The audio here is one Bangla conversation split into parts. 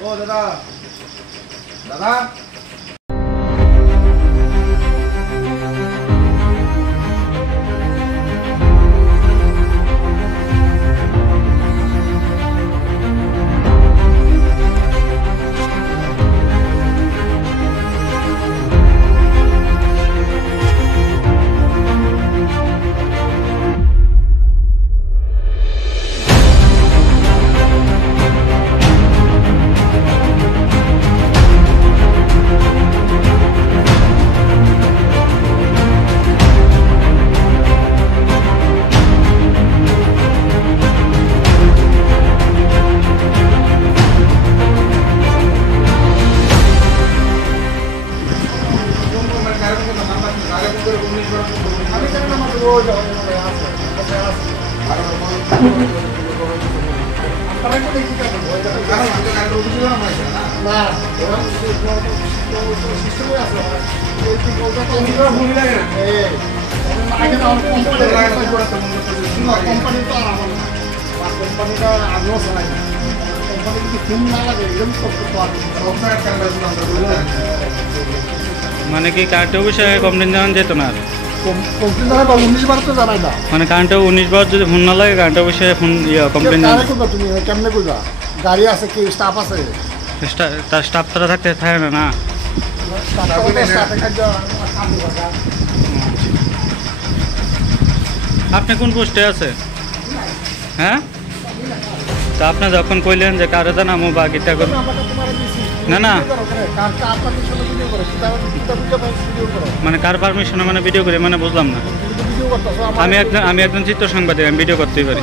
ও দাদা দাদা মানে কি কারেন্টের বিষয়ে কমপ্লেন জানান যেত না মানে কারেন্টে 19 বার যদি ফোন না লাগে কারেন্টের বিষয়ে ফোন কমপ্লেন তুমি কেমনে করবা গাড়ি আছে কি স্টাফ আছে তার স্টাফ তারা থাকতে থাকে না আপনি কোন পোস্টে আছে হ্যাঁ তা আপনি যখন কইলেন যে কারে জানামো বা গীতা করুন না না মানে কার পারমিশনে মানে ভিডিও করি মানে বুঝলাম না আমি একজন চিত্র সাংবাদিক আমি ভিডিও করতেই পারি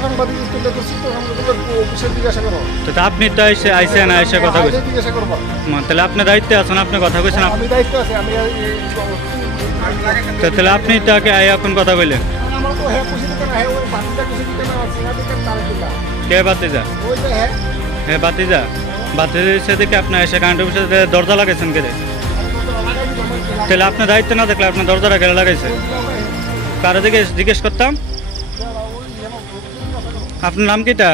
তো আপনি তো আইসেন আইসে কথা কইছেন তাহলে আপনি দায়িত্বে আছেন আপনি কথা কইছেন তাহলে আপনি তাকে এখন কথা কইলেন কে বাতিজা হ্যাঁ বাতিজা বাতিজা দেখে আপনার এসে কারেন্ট অফিসে দরজা লাগাইছেন কে তাহলে আপনার দায়িত্ব না দেখলে আপনার দরজাটা কেটে লাগাইছে কারো দিকে জিজ্ঞেস করতাম আপনার নাম কিটা